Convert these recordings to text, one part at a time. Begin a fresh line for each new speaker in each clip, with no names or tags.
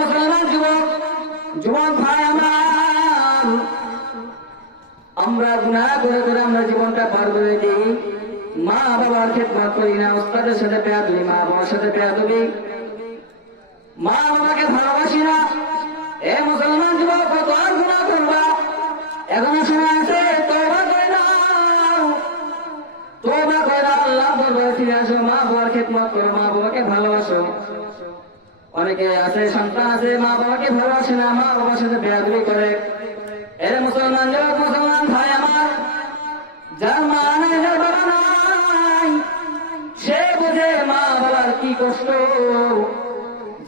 মুসলমান যুবক যুবক ভাই আমার। আমরা গুণা করে করে আমরা জীবনটা পার করে দিই। মা বাবার খেদমত করি না, ওস্তাদের সাথে পেয়া তুলি, মা বাবার সাথে পেয়া তুলি। মা বাবাকে ভালোবাসি না। এ মুসলমান যুবক, কত আর গুণা করবা? এখনও সময় আছে, তওবা করে নাও। তওবা করে আল্লাহ দরবারে ফিরে আসো, মা বাবার খেদমত করো, মা বাবাকে ভালোবাসো। অনেকে আছে, সন্তান আছে মা বাবাকে ভালোবাসে না, মা বাবার সাথে বেয়াদবি করে। এর মুসলমান যুবক মুসলমান ভাই আমার, যার মা নাই বাবা নাই, সে বোঝে মা বাবার কি কষ্ট।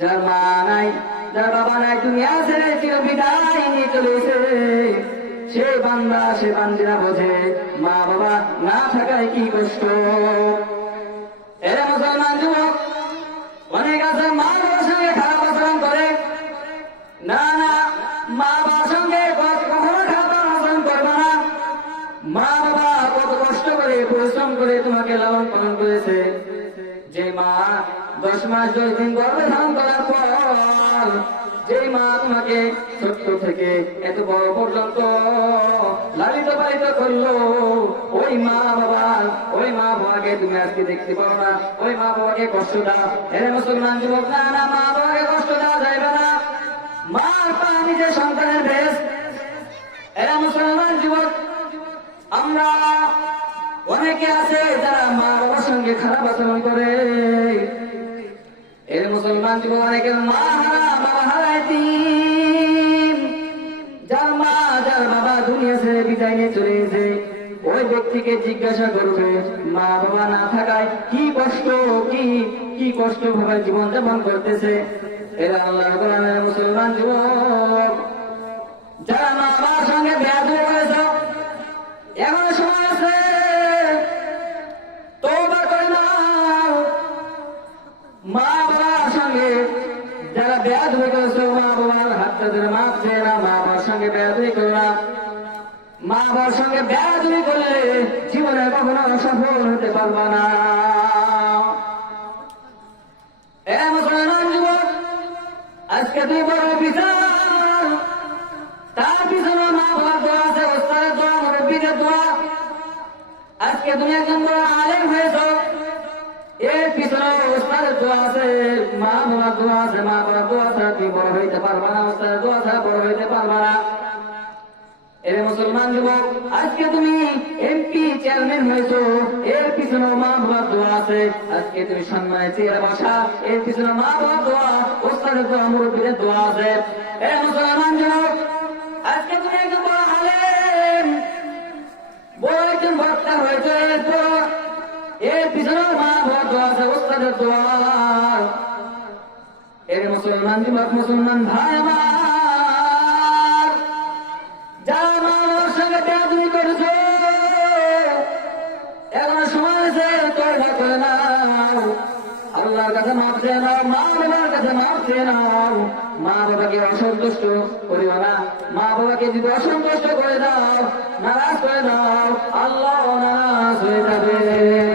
যার মা নাই, যার বাবা নাই তুমি আছে চির বিদায় নিয়ে চলেছে সে বান্দা, সে বান্দিরা বোঝে মা বাবা না থাকায় কি কষ্ট। মা বাবার সঙ্গে কখনো খারাপ আচরণ না মা বাবা কত কষ্ট করে, পরিশ্রম করে তোমাকে লালন পালন করেছে। যে মা দশ মাস দশ দিন করার পর যে মা তোমাকে ছোট্ট থেকে এত বড় পর্যন্ত লালিত পালিত করল, ওই মা বাবা ওই মা বাবাকে তুমি আজকে দেখতে পাও না। ওই মা বাবাকে কষ্ট দাও এর মুসলমান যুবক না না মা। আমরা অনেকে আছে যারা মা বাবার সঙ্গে খারাপ আচরণ করে। এর মুসলমান যুবক অনেকের মা হারা বাবা যার মা, যার বাবা দুনিয়া ছেড়ে বিদায় নিয়ে চলে গেছে, ওই ব্যক্তিকে জিজ্ঞাসা করবে, মা বাবা না থাকায় কি কষ্ট, কি কি কষ্ট ভাবে জীবন যাপন করতেছে? এরা আল্লাহ মুসলমান যুবক। সঙ্গে বেয়াদুই করলে জীবনে কখনো সফল হতে পারবা না। আজকে তুই বড় বিচার। তার পিছনে মা বাবার দোয়া আছে, ওস্তাদের দোয়া, মুরব্বীদের দোয়া। আজকে তুমি একজন বড় আলেম হয়েছ। এর পিছনে ওস্তাদের দোয়া আছে, মা বাবার দোয়া আছে, মা বাবার দোয়া ছাড়া তুমি বড় হইতে পারবা না দোয়া ছাড়া বড় হইতে পারবা না। এর মুসলমান যুবক, আজকে তুমি এমপি চেয়ারম্যান হয়েছো। এর পিছনে মা বাবার দোয়া আছে। আজকে তুমি সম্মানে চেয়ার বসা। এর পিছনে মা বাবার দোয়া, ওস্তাদের দোয়া, মুরব্বীদের দোয়া আছে। এর মুসলমান যুবক, আজকে তুমি একজন বড় আলেম। বড় একজন বক্তা হয়েছে এর পিছনে মা বাবার দোয়া আছে, ওস্তাদের দোয়া। এর মুসলমান যুবক, মুসলমান ভাই আমার। সঙ্গে বেয়াদবি করেছে। এখন সময় আছে তৈরি করে নাও। আল্লাহর কাছে মাপ চেয়ে নাও, মা বাবার কাছে মাপ চেয়ে নাও। মা বাবাকে অসন্তুষ্ট করিও না। মা বাবাকে যদি অসন্তুষ্ট করে দাও, নারাজ করে দাও, আল্লাহ নারাজ হয়ে যাবে।